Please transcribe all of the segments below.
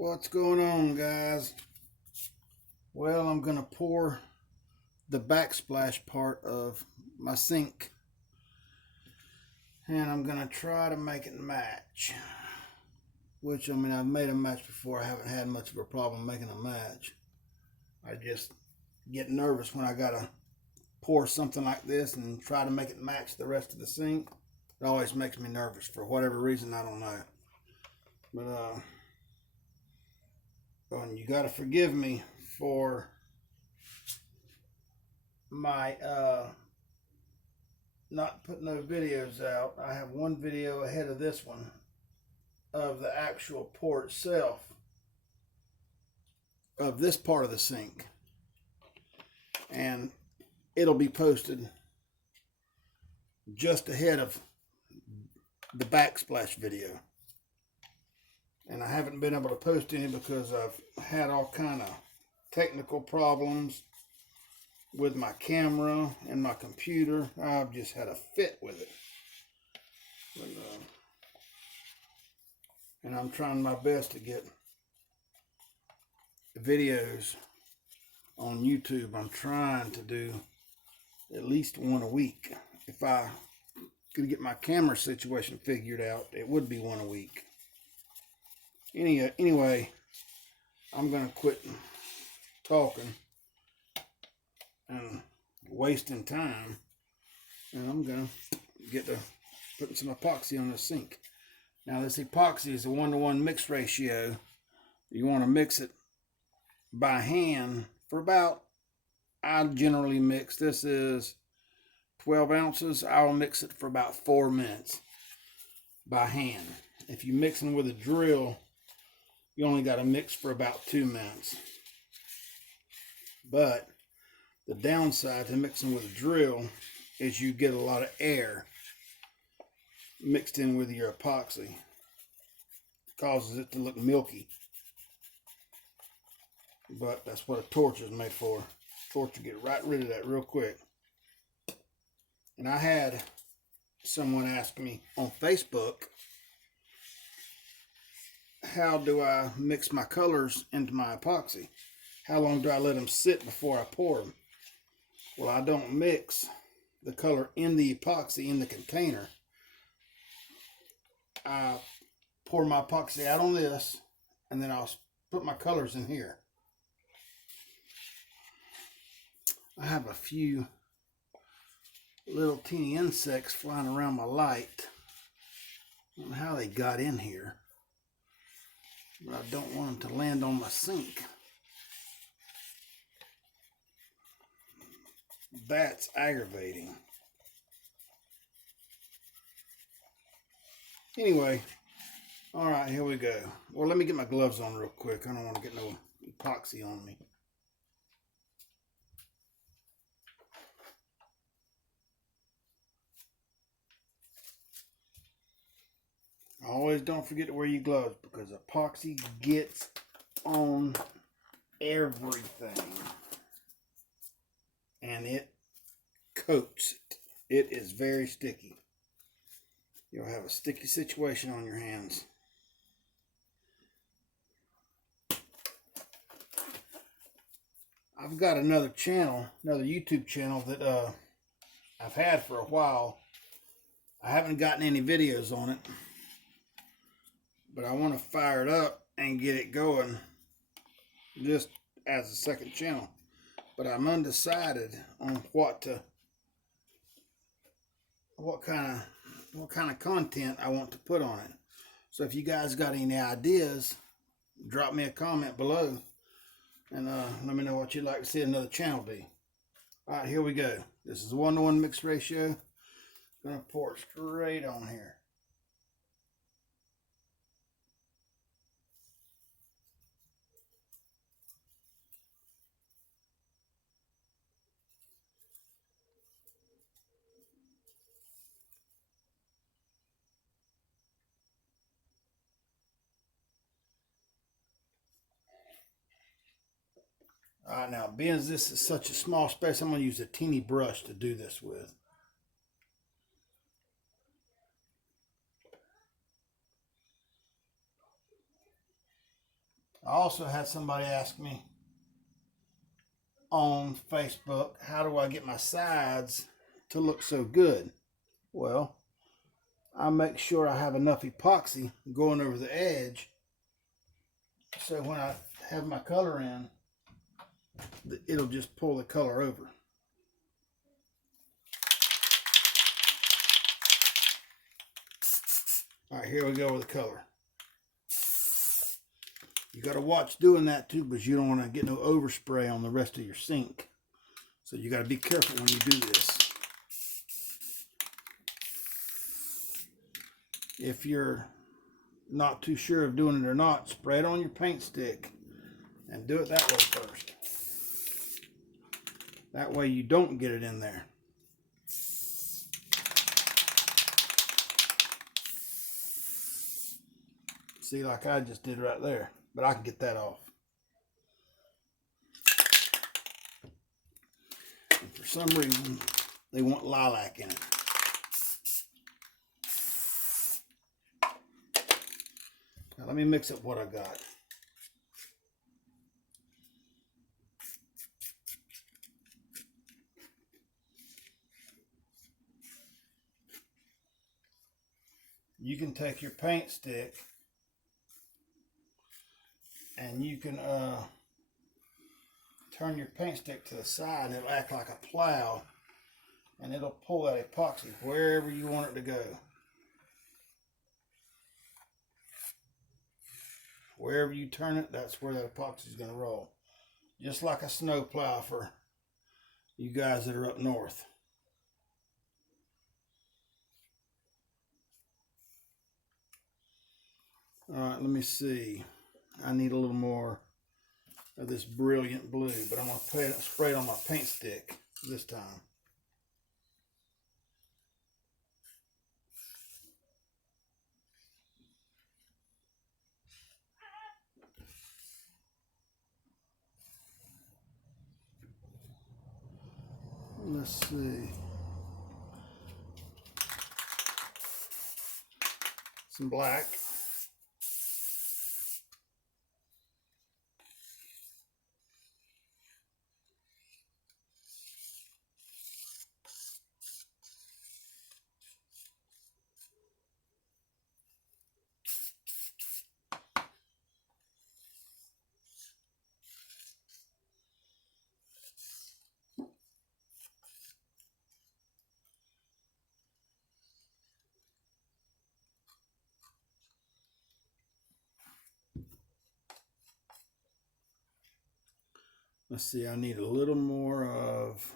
What's going on, guys? Well, I'm gonna pour the backsplash part of my sink, and I'm gonna try to make it match, which, I mean, I've made a match before. I haven't had much of a problem making a match. I just get nervous when I gotta pour something like this and try to make it match the rest of the sink. It always makes me nervous for whatever reason, I don't know. But and you gotta forgive me for my not putting those videos out. I have one video ahead of this one of the actual pour itself of this part of the sink, and it'll be posted just ahead of the backsplash video. And I haven't been able to post any because I've had all kind of technical problems with my camera and my computer. I've just had a fit with it. And I'm trying my best to get videos on YouTube. I'm trying to do at least one a week. If I could get my camera situation figured out, it would be one a week. Anyway, I'm going to quit talking and wasting time, and I'm going to get to putting some epoxy on the sink. Now, this epoxy is a 1-to-1 mix ratio. You want to mix it by hand for about, I generally mix, this is 12 ounces. I'll mix it for about 4 minutes by hand. If you're mixing with a drill, you only got to mix for about 2 minutes. But the downside to mixing with a drill is you get a lot of air mixed in with your epoxy. It causes it to look milky. But that's what a torch is made for. A torch will get right rid of that real quick. And I had someone ask me on Facebook, how do I mix my colors into my epoxy? How long do I let them sit before I pour them? Well, I don't mix the color in the epoxy in the container. I pour my epoxy out on this, and then I'll put my colors in here. I have a few little teeny insects flying around my light. I don't know how they got in here, but I don't want them to land on my sink. That's aggravating. Anyway, all right, here we go. Well, let me get my gloves on real quick. I don't want to get no epoxy on me. Always don't forget to wear your gloves because epoxy gets on everything. And it coats it. It is very sticky. You'll have a sticky situation on your hands. I've got another channel, another YouTube channel that I've had for a while. I haven't gotten any videos on it, but I want to fire it up and get it going just as a second channel. But I'm undecided on what kind of content I want to put on it. So if you guys got any ideas, drop me a comment below and let me know what you'd like to see another channel be. All right, here we go. This is a 1-to-1 mix ratio. Gonna pour it straight on here. All right, now, being as this is such a small space, I'm going to use a teeny brush to do this with. I also had somebody ask me on Facebook, how do I get my sides to look so good? Well, I make sure I have enough epoxy going over the edge, so when I have my color in, it'll just pull the color over. All right, here we go with the color. You got to watch doing that too, because you don't want to get no overspray on the rest of your sink. So you got to be careful when you do this. If you're not too sure of doing it or not, spray it on your paint stick and do it that way first. That way you don't get it in there. See, like I just did right there, but I can get that off. And for some reason, they want lilac in it. Now let me mix up what I got. You can take your paint stick and you can turn your paint stick to the side and it'll act like a plow and it'll pull that epoxy wherever you want it to go. Wherever you turn it, that's where that epoxy is going to roll. Just like a snow plow for you guys that are up north. Alright, let me see. I need a little more of this brilliant blue, but I'm going to spray it on my paint stick this time. Let's see. Some black. Let's see, I need a little more of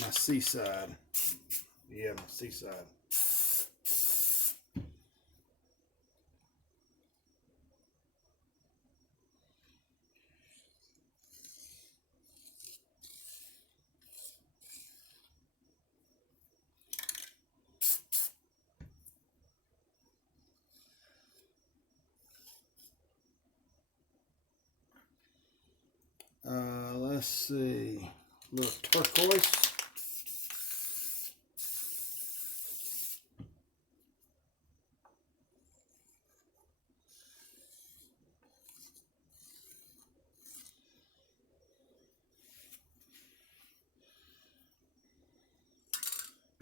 my seaside. Yeah, my seaside. Let's see, a little turquoise.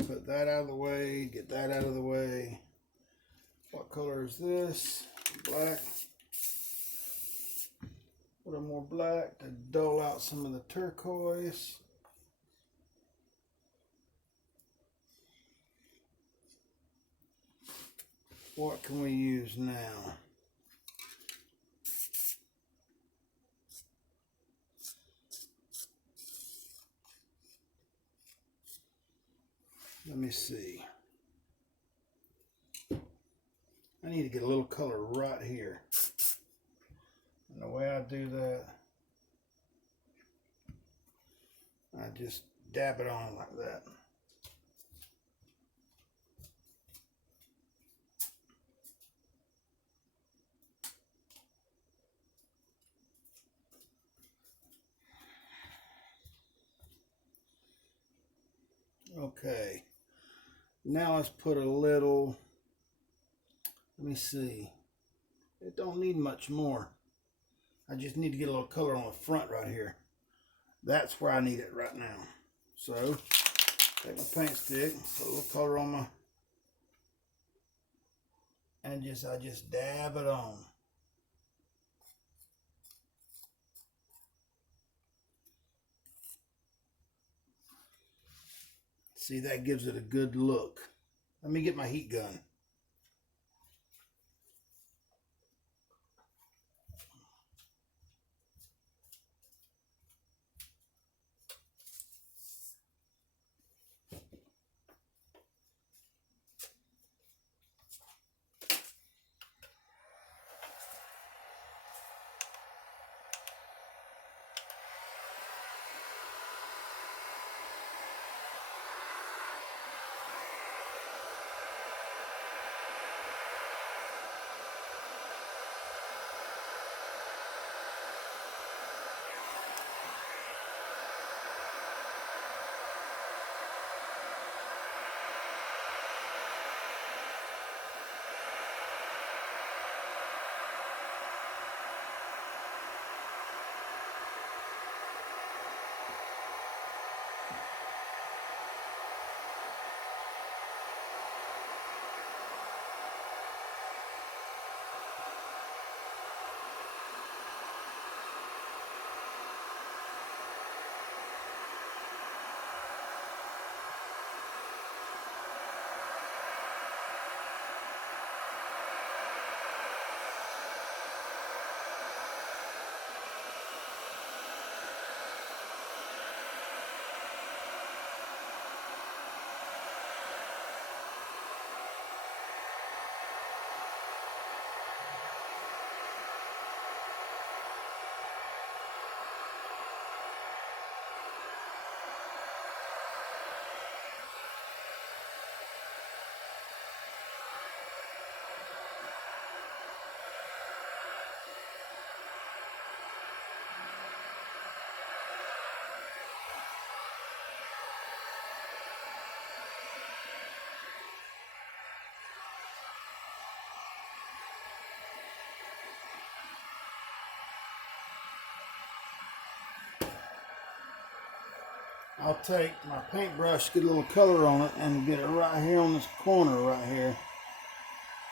Put that out of the way, get that out of the way. What color is this? Black. A little more black to dull out some of the turquoise. What can we use now? Let me see. I need to get a little color right here. And the way I do that, I just dab it on like that. Okay. Now let's put a little Let me see. It don't need much more. I just need to get a little color on the front right here. That's where I need it right now. So, take my paint stick, put a little color on my, and I just dab it on. See, that gives it a good look. Let me get my heat gun. I'll take my paintbrush, get a little color on it, and get it right here on this corner right here,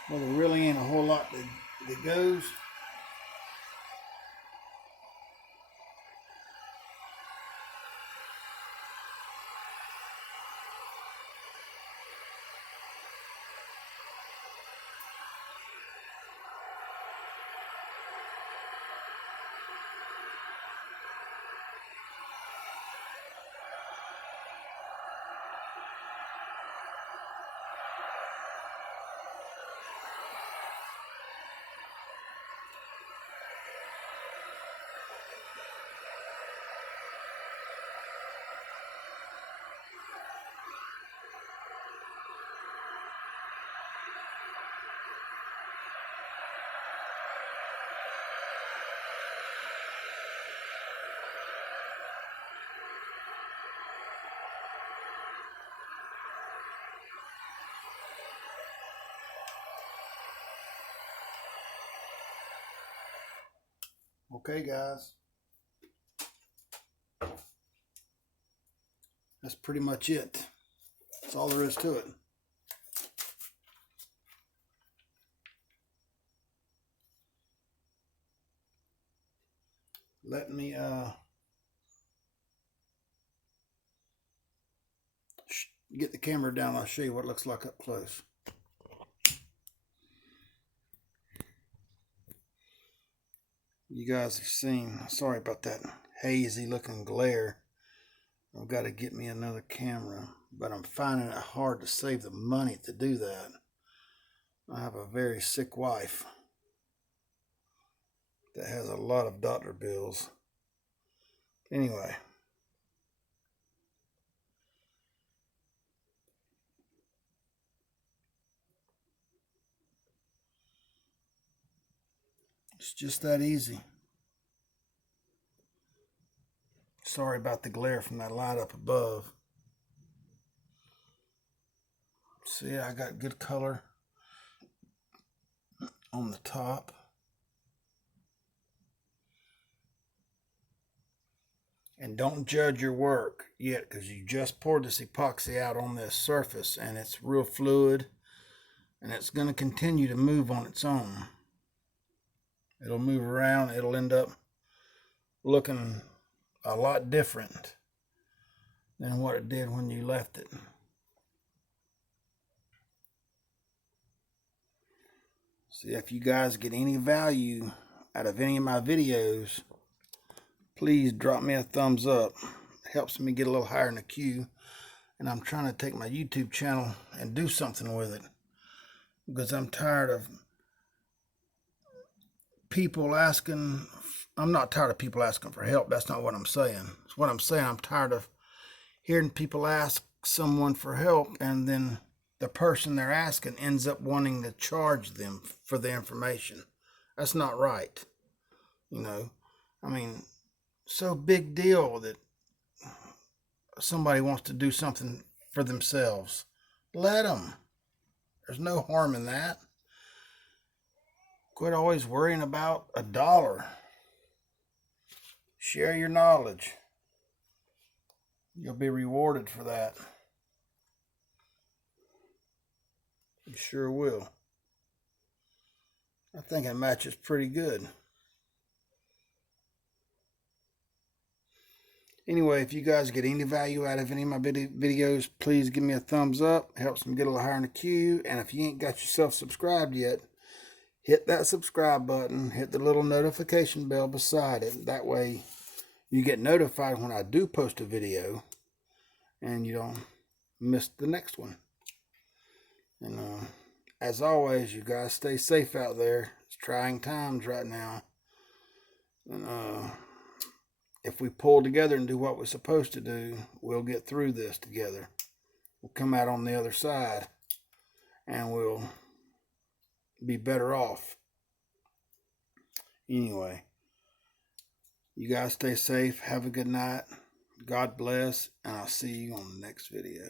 where there really ain't a whole lot that goes. Okay, guys. That's pretty much it. That's all there is to it. Let me get the camera down. I'll show you what it looks like up close. You guys have seen, sorry about that hazy looking glare. I've got to get me another camera, but I'm finding it hard to save the money to do that. I have a very sick wife that has a lot of doctor bills. Anyway. It's just that easy. Sorry about the glare from that light up above. See, I got good color. on the top. And don't judge your work yet, because you just poured this epoxy out on this surface and it's real fluid, and it's going to continue to move on its own. It'll move around. It'll end up looking a lot different than what it did when you left it. See, if you guys get any value out of any of my videos, please drop me a thumbs up. It helps me get a little higher in the queue. And I'm trying to take my YouTube channel and do something with it, because I'm tired of people asking. I'm not tired of people asking for help. That's not what I'm saying. It's what I'm saying. I'm tired of hearing people ask someone for help, and then the person they're asking ends up wanting to charge them for the information. That's not right. You know, I mean, so big deal that somebody wants to do something for themselves. Let them. There's no harm in that. Quit always worrying about a dollar. Share your knowledge. You'll be rewarded for that. You sure will. I think it matches pretty good. Anyway, if you guys get any value out of any of my videos, please give me a thumbs up. It helps me get a little higher in the queue. And if you ain't got yourself subscribed yet, hit that subscribe button. Hit the little notification bell beside it. That way you get notified when I do post a video, and you don't miss the next one. And as always, you guys stay safe out there. It's trying times right now. And if we pull together and do what we're supposed to do, we'll get through this together. We'll come out on the other side, and we'll be better off. Anyway, you guys stay safe. Have a good night. God bless, and I'll see you on the next video.